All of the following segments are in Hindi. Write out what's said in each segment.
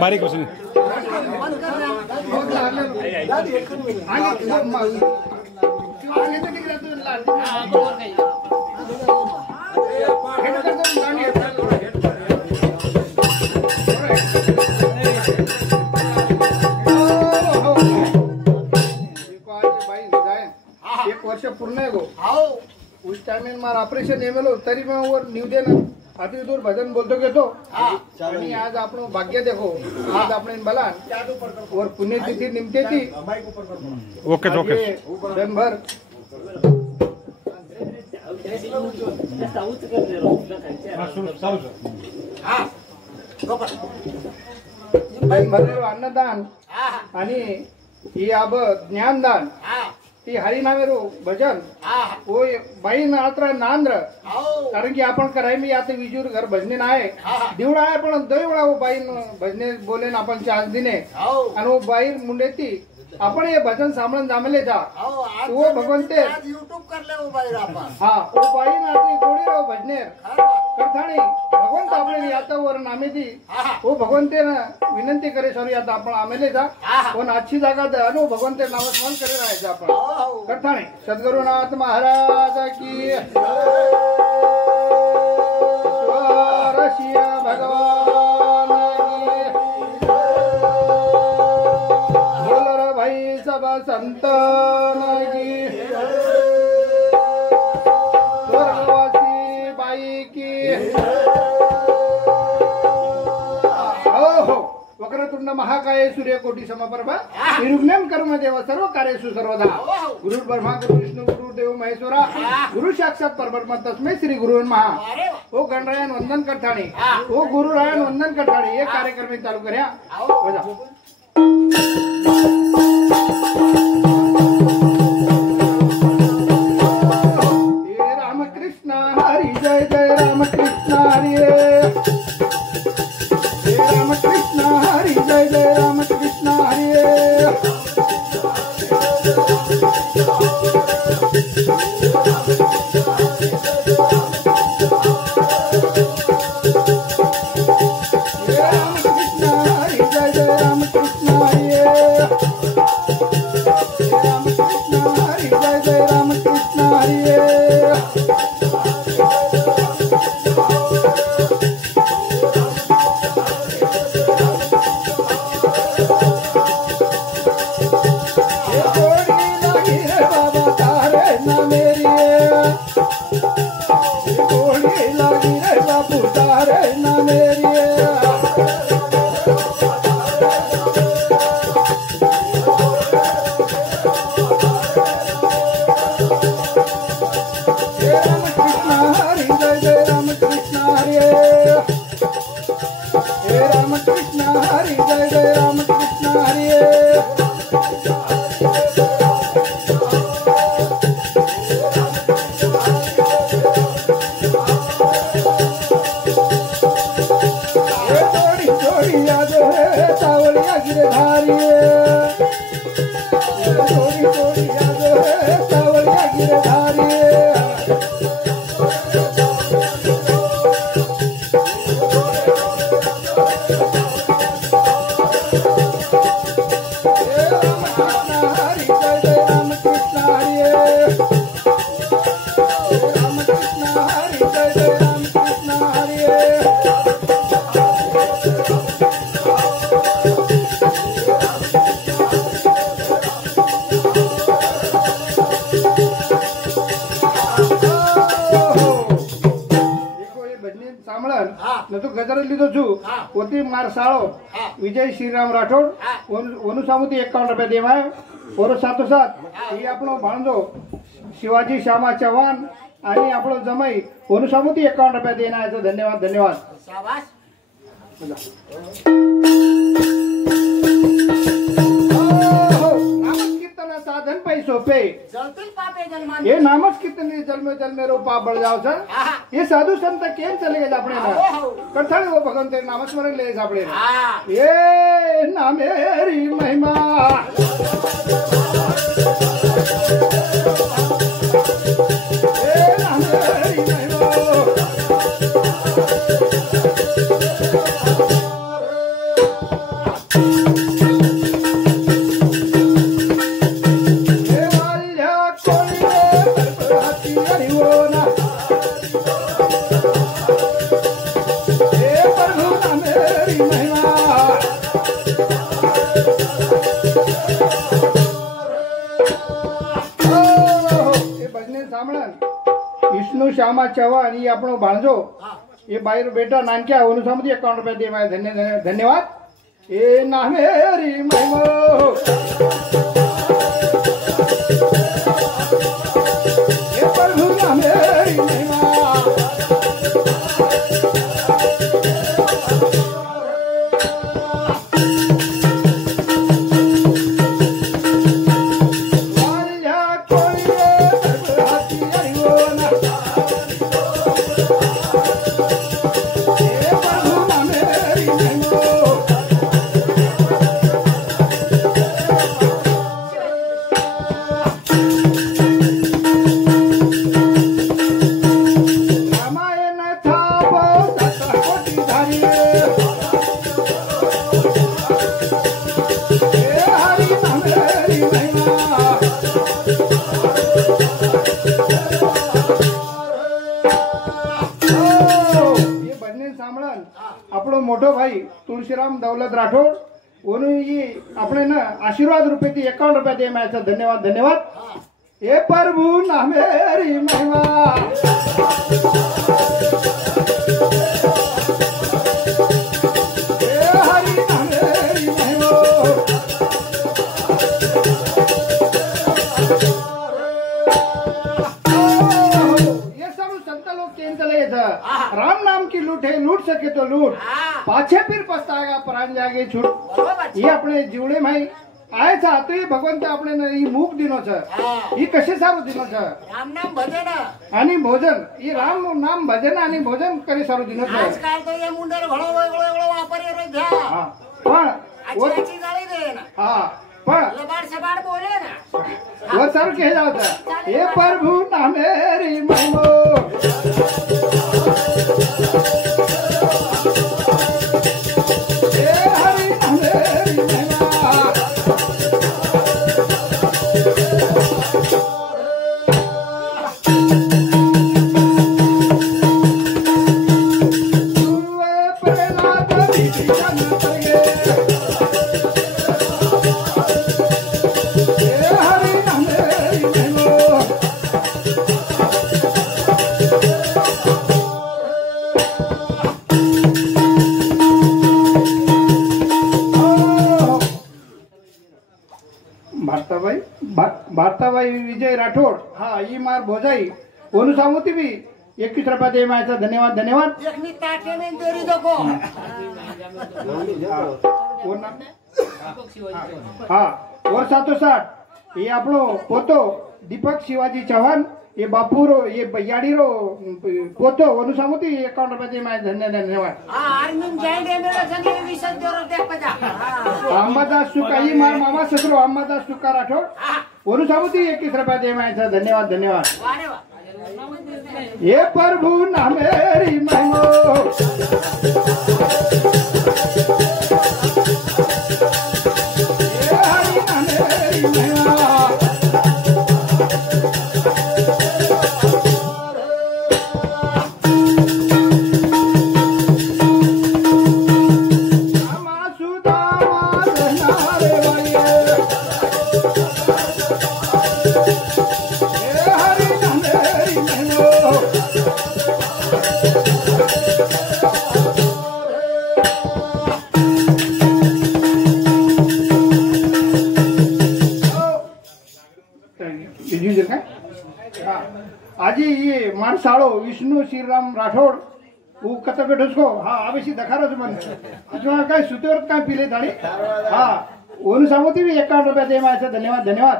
बारीक बसून एक वर्ष पूर्ण आहे गो उस टाइम में मार ऑपरेशन एमेलो तरी मैं और न्यू डे ना अति दूर भजन बोलतो घेतो आणि आज आपण भाग्य देखो आज आपण बलान और पुण्यतिथी निमते थी ओके ओके दिन भर दिन भर अन्नदान आणि ही अब ज्ञानदान ती हरिनामेरो भजन वो बाई नात्र नांद्र कारण की आपण कराय मी आता विजूर घर भजने आहे दिवडा आहे पण दय वेळा वो बाई भजने बोलेन आपण 4 दिने आणि वो बाई मुंडेती आपण हे भजन सांभळून जामले जा वो भगवंते यूट्यूब करले वो बाई आपण हा वो बाई नात्री गोडी राव भजनेर करथाणी भगवंत आपले आता वर नामे दी वो भगवंते विनंती करे सॉरी आता आपण आमेले जा पण आजची जागा अनु भगवंते नामस्मरण करे राहायचं आपण करथाणी सद्गुरुनाथ महाराज की रशिया भगवान बोल रे भाई सब संतन की स्वर्गवासी बाई की वक्रतुंड महाकाय सूर्यकोटी समप्रभा निर्विघ्नं कर्म देव सर्व कार्येषु सर्वदा गुरु ब्रह्मा गुरु विष्णु गुरु देव महेश्वरा गुरु साक्षात परब्रह्म तस्मै श्री गुरुन् महा ओ गणरायन वंदन करताणी ओ गुरुरायन वंदन करताणी एक कार्यक्रम चालू कर्या रामकृष्ण हरी जय जय रामकृष्ण हरी रामकृष्ण हरी जय जय रामकृष्ण हरी विजय श्रीराम राठोड वनुसामुती 51 रुपये देवाय और साथो साथ ही आपण भांजो शिवाजी श्यामा चव्हाण आणि आपण जमाई वनुसामुती 51 रुपये देण्याचं धन्यवाद धन्यवाद शाबाश साधन पैसो पे जलतील पापे जन्मान ये नामच कितने जन्मे जन्मे रो पाप बढ़ जाओ सर ये साधु संत केम चले गए अपने ना कथन वो भगवान तेरे नामस्मरण ले अपने ये नामेरी महिमा ये नामेरी महिमा रामा चव्हाण ही આપણો ભાણજો એ બાઈરો બેટા નાનક્યા ઓનું સમજી 51 રૂપિયા દે માય ધન્યવાદ એ નામેરી મહિમો એ પ્રભુ નામેરી મહિમા આપણો મોટો ભાઈ તુલસીરામ દौलत રાઠોડ ઓનું ઈ આપણે ને આશીર્વાદ રૂપેથી 51 રૂપિયા દે માય ધન્યવાદ ધન્યવાદ એ પ્રભુ નામેરી મહિમા એ હરિ નામેરી મહિમા ये सब संत लोग केन चले था राम नाम की लूट है लूट सके तो लूट पाछे फिर पछताएगा प्राण जागे छूट ये अपने जीवडे माई आए था तो ये भगवंत આપણે ને ઈ મૂક દીનો છે ઈ કશે સારું દીનો છે રામ નામ ભજન આની ભોજન ઈ રામ નામ ભજન આની ભોજન કરી સારું દીનો છે આજકાલ તો એ મુંડર ઘણો વાપરી રહ્યો છે હા પણ આછી ગાળી દે ને હા પણ લબાડ સબાડ બોલે ને वो सर कह जाता हे प्रभु नामेरी महिमो हे हरि नामेरी महिमा गुरुवे प्रहलाद विभीषण करगे भारताबाई विजय राठोड हा ही मार भोजाई ओनु सामोती भी 21 रुपया दे मायचा धन्यवाद धन्यवाद एकनी ताटे ने देरी दको हा और साथोसाथ ये આપણો પોતો દીપક શિવાજી ચૌહાણ ये बापूरो ये बयाडीरो पोतो ओनु सामोती 51 रुपया दे माय धन्यवाद हा आर्मीन जॉइन एमएलए संगे 20 जोर दे पजा अंबादास सुका ही मार मामा ससरो अंबादास सुका राठोड ओनु सामोती 21 रुपया दे मायचा धन्यवाद धन्यवाद वारे वा हे प्रभु नामेरी महिमो हे हरि नामेरी महिमा आजी ये माणसाळो विष्णू श्रीराम राठोड ऊ कत बेठोसको हा आवेशी दखारोच मन अजून काय सुतेवर काय पिले थाळी हा ओनु सामोती भी 51 रुपया दे मायचा धन्यवाद धन्यवाद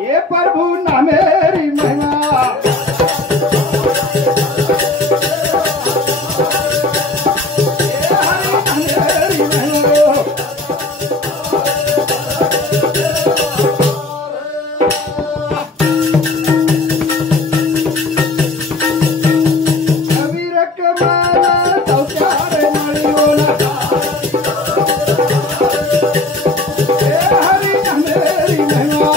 हे प्रभु नामेरी महिमा हे हरि नामेरी महिमा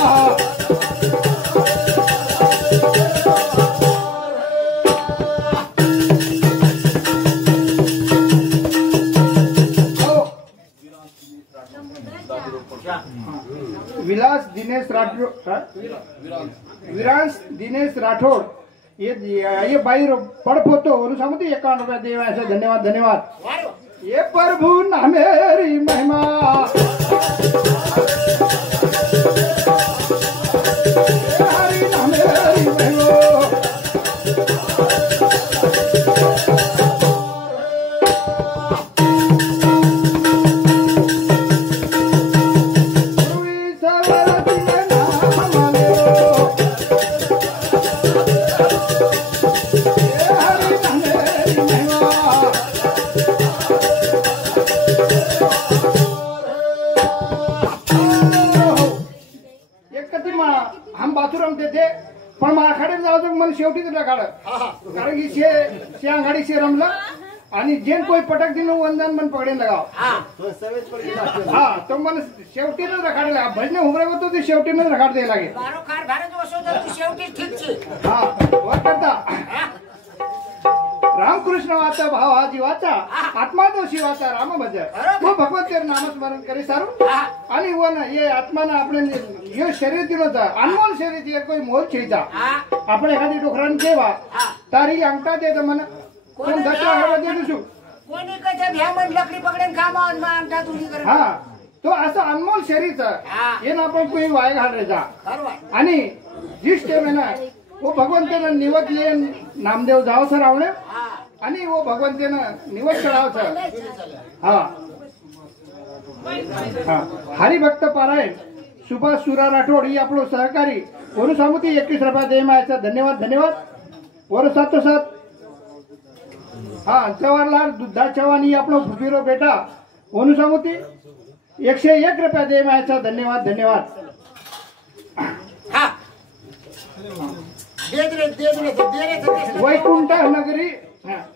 विलास दिनेश राठोड विरांस दिनेश राठोड ये बाई पड़प होतो अनुसामती 51 रुपया देवायचा धन्यवाद धन्यवाद ये प्रभु ना मेरी महिमा हरि ना मेरी महिमा पण माखाडे जाऊ मला शेवटी तुला काढ कारण की शे अंगाडी शे रमलं आणि जे कोई पटक दिन वंदन मन पकडे लगाव हा तो मला शेवटीनच रखाडे लागा भजने उमरे होतो ते शेवटीनच रखाड द्यायला लागे हा वर करता रामकृष्ण वाचा भाव हा जीवाचा आत्मा तो शिवाचा राम भजन वो भगवत तेर नामस्मरण करे सारू आणि वो ना ये आत्माना આપણે ये शरीर दिलो था अनमोल शरीर ये कोई मोल छेचा આપણે एखादी डोकरान केवा तारी अंगठा दे तर मन कोण 10,000 दे देसू कोणी कधी भ्यामन लकडी पकडेन कामावर मा अंगठा तुझी करे हा तो असं अनमोल शरीरचं ये ना आपण कोई वाय घालायचा आणि जिस टाइम ना वो भगवंतानं निवत ये नामदेव जाव सर आवणे आणि वो भगवंतानं निवत चढाव सर हा हा हरिभक्त पारायण सुभाष सुरा राठोड ही आपलो सहकारी वरु सामुती 21 रुपया दे मायाचा धन्यवाद धन्यवाद वरु सातो सात हा जवाहरलाल दुद्धा चव्हाण ही आपलो भुबीरो बेटा वरु सामुती 101 रुपया दे मायाचा धन्यवाद धन्यवाद वैकुंठ नगरी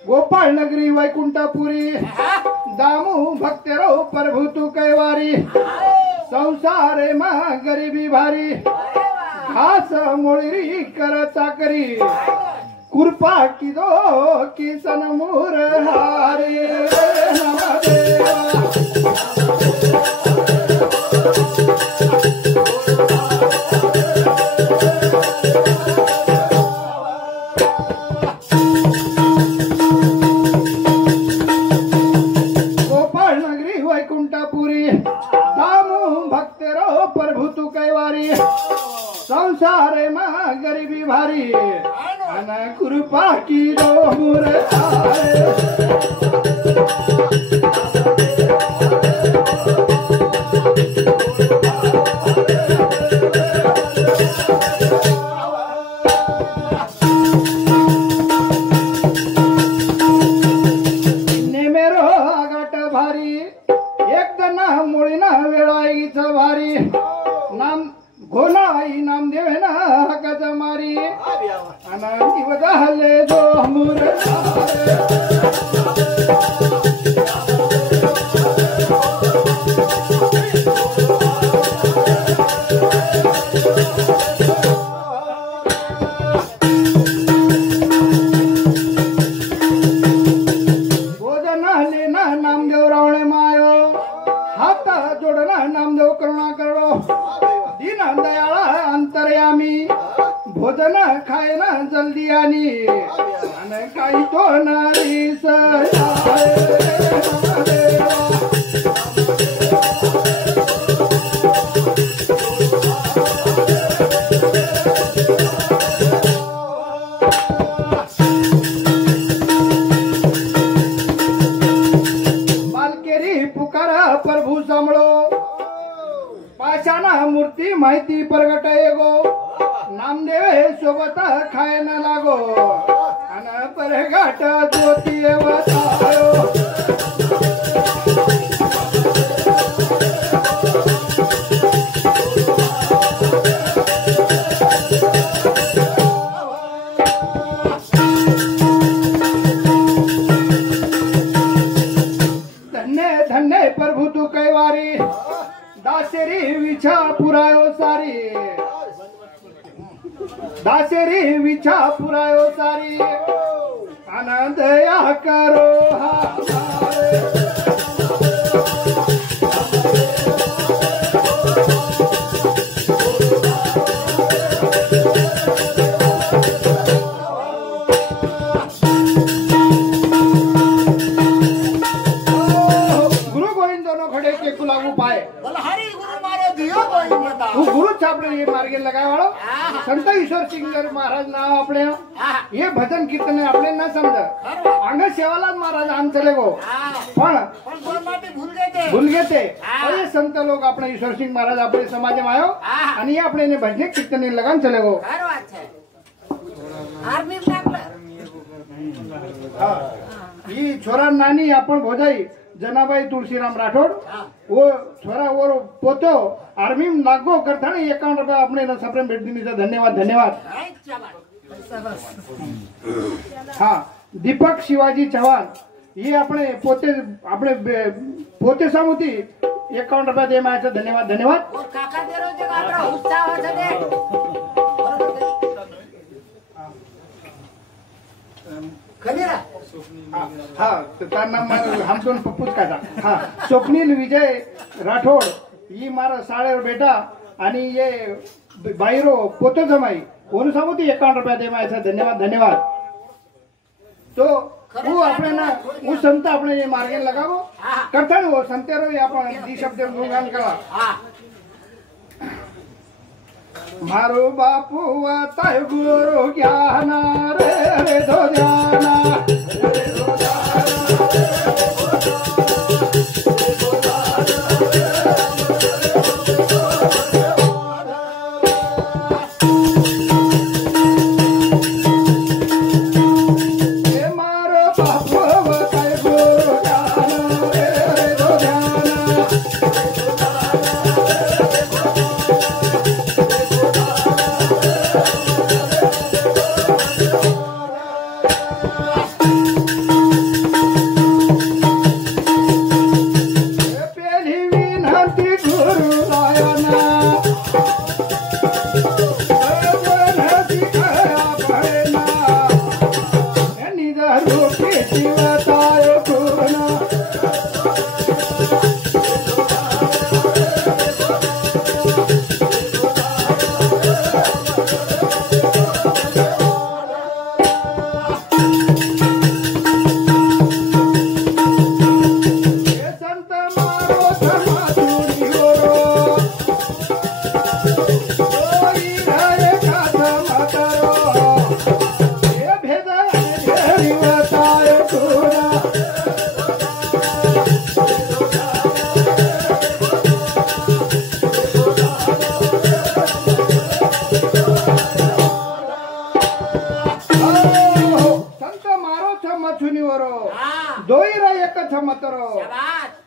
गोपाळ नगरी वैकुंठपुरी दामू भक्तरो प्रभु तू कैवारी संसारे मा गरीबी भारी घास मोळी कर चाकरी कृपा की दो किसन मूर हारी संसारे मा गरीबी भारी अन कृपा की दो मुर नेमेरो आगाट भारी एक तना मुळीना वेळाईच भारी नाम घोलाई नाम देवे ना हकत मारी अनानी बदले जो मुर भोजना लेना नामदेव रावणे मायो हात जोडना नामदेव करुणा करो दीन दयाळा अंतर्यामी भोजन खायना जल्दी आणि काही तो नारी बालकेरी पुकारा प्रभू सांभळो पाषाणा मूर्ती माहिती प्रगट येगो नामदेव सोबत खायन लागो अन परघाट ज्योती अवतारो धन्य धन्य प्रभु तू कैवारी दासेरी विछा पुरायो सारी दासेरी विछा पुरायो सारी आनंद या करो આપણે ये मार्गे लगावाळो संत ईश्वर सिंगर महाराज नाव આપણે ये भजन कीर्तन આપણે ના સમજ अंग सेवालाल महाराज आम चले गो पण भूल गए थे और ये संत लोग આપણે ईश्वर सिंह महाराज આપણે समाजમાં આવ્યો અને ये આપણે એને भजन कीर्तन लगान चले गो ये छोरा नानी आपण भोजाई जनाबाई तुलसीराम राठोड वो छोरा वो पोतो आर्मी में लागो करता ना 51 रुपया अपने सप्रेम भेट दी धन्यवाद धन्यवाद हाँ दीपक शिवाजी चव्हाण ये अपने पोते सामुती 51 रुपया दे मायाचा धन्यवाद धन्यवाद हाँ तो तार नाम हम दोन पप्पूच का हाँ स्वप्नील विजय राठोड ही मारा साळे बेटा आणि ये बाईरो पोतो जमाई कोण सांगू ती 51 रुपया दे मायाचा धन्यवाद धन्यवाद तो वो अपने ना वो संत अपने ये मार्गे लगावो करता वो संतेरो ये आपण दी शब्द गुणगान करा मारो बापू आता गुरु ज्ञान रे रे दो ध्याना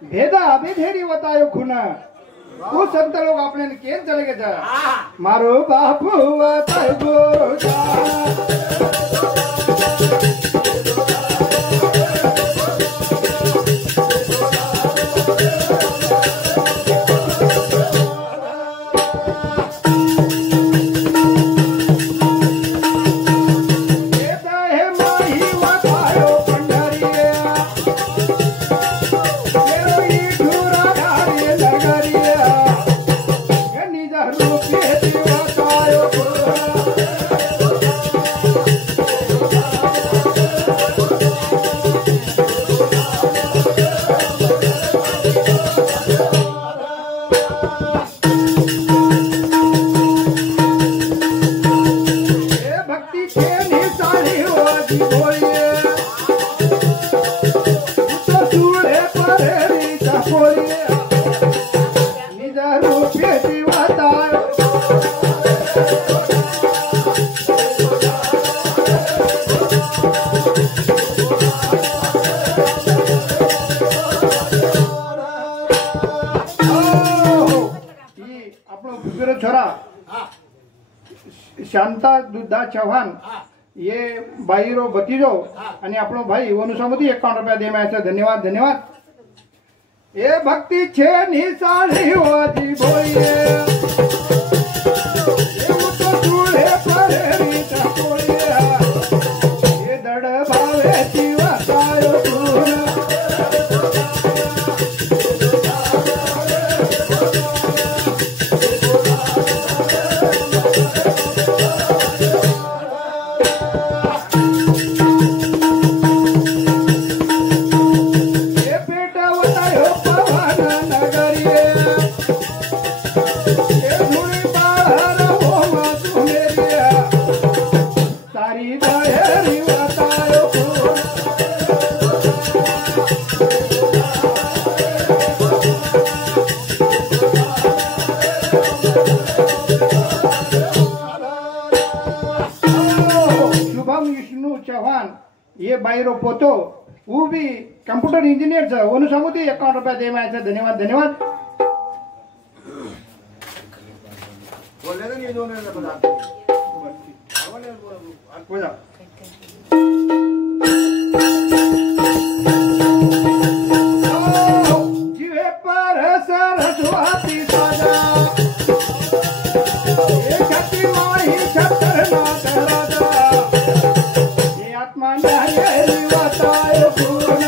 भेदा अभिधेरी बतायो खुना वो संत लोग अपने केन चले गए मारो बापू बतायो गुरु शांता दुधा चव्हाण ये बाईरो भतीजो आणि आपलो भाई वनुसामती 51 रुपया दे मायाचा धन्यवाद धन्यवाद ए भक्ती छे निसाळी होती बोये ए उतो तुळे परेरी टाकोये ए दड भावे जीवासायो तुन Yeah. मायरो पोतो वो भी कंप्यूटर इंजिनियर छ ओनु समुदी 51 रुपया दे माय छ धन्यवाद धन्यवाद बोले ना ये दोनों ने बता बोला जीवे पर सरस्वती सदा ये छठी माही छतर नाथ राजा ये आत्मा नाये बताए पूर्ण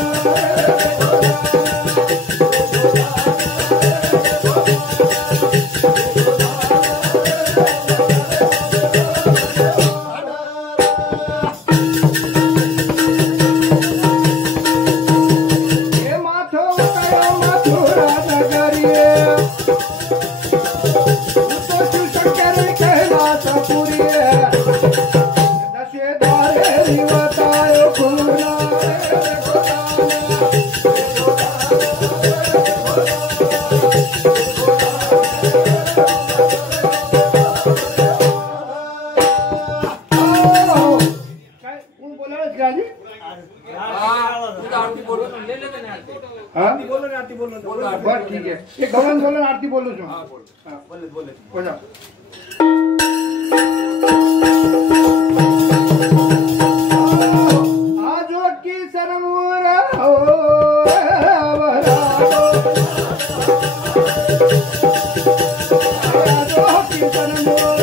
ठीक है एक भगवान बोलो आरती बोलो जो बोले बोले बोलो आजो की सरमुरा हो आजो की सरमुरा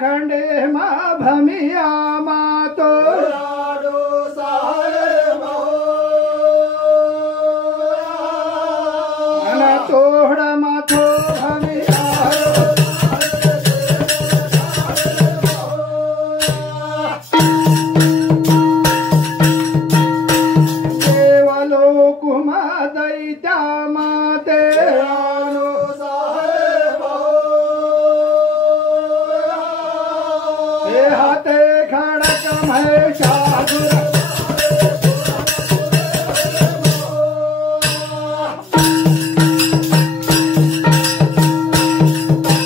खंडे मा भमिया मातो अन तोड माथो भमिया देवलोकुमा दैत्या माते हे हाते खडक महिषासुर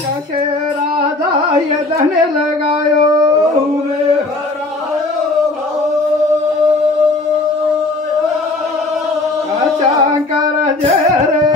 कसे राजा यदन लगायो शंकर जय रे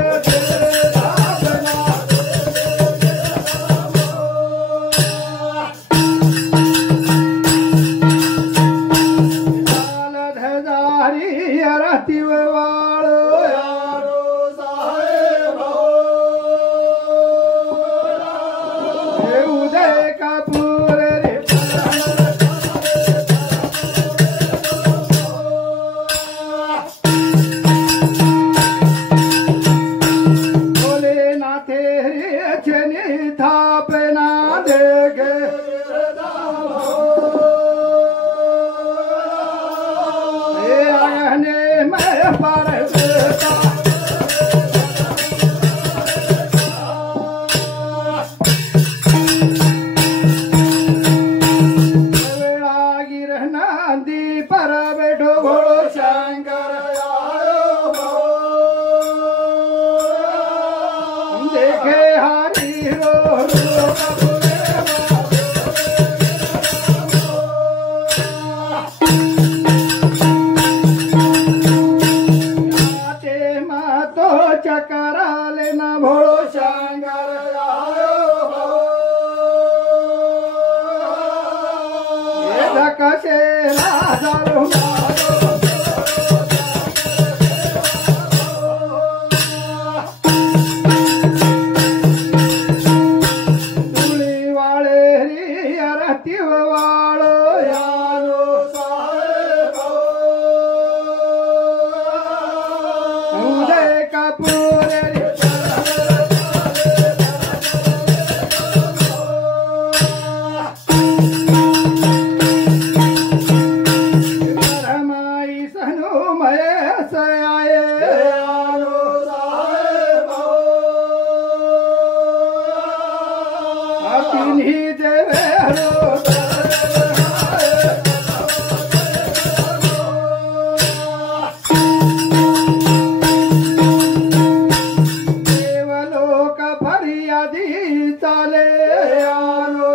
पर बैठो घोड़ो शंकर देखे हरी रो तो चकरा लेना भोड़ो शंकर कसे राजा तुली वाले रिया रती वालो यारो उदय कपूर देवलोक फरियादी चाले यारो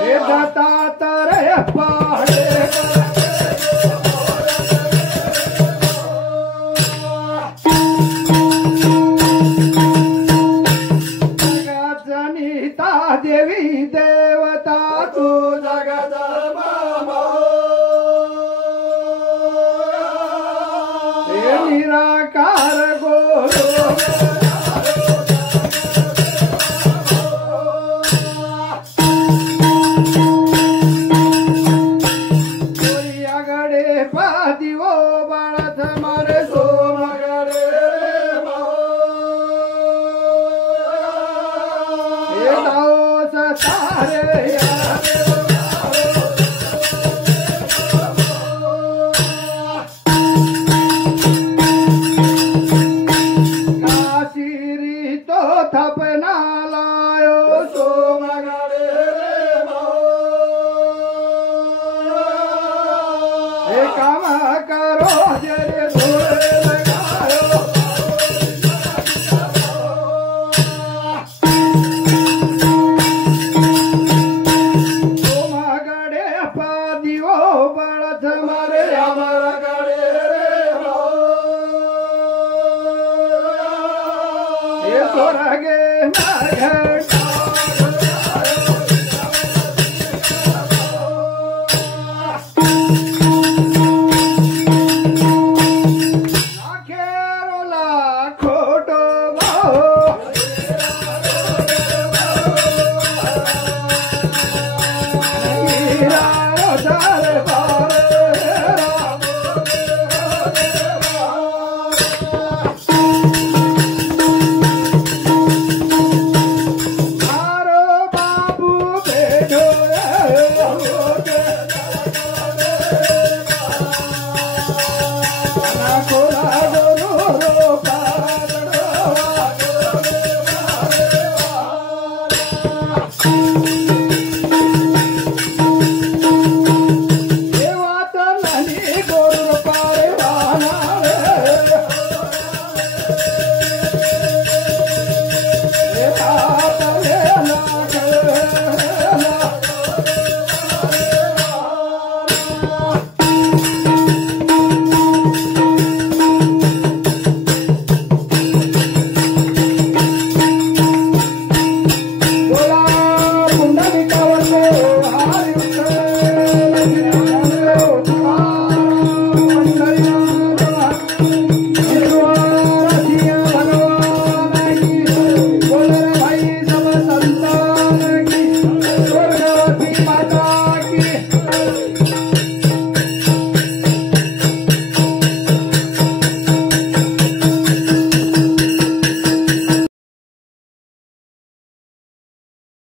हे दत्तातर पहाड़े जनिता देवी देवता तू जगत निराकार गोरो गड़े पादिवो बड़थ मारे सोम गड़े तारे काशीरी तो थपना लायो सोम गड़े काम करो जरे धोरे लगायो बड़थ मारे हमारा गड़े ये तो रगे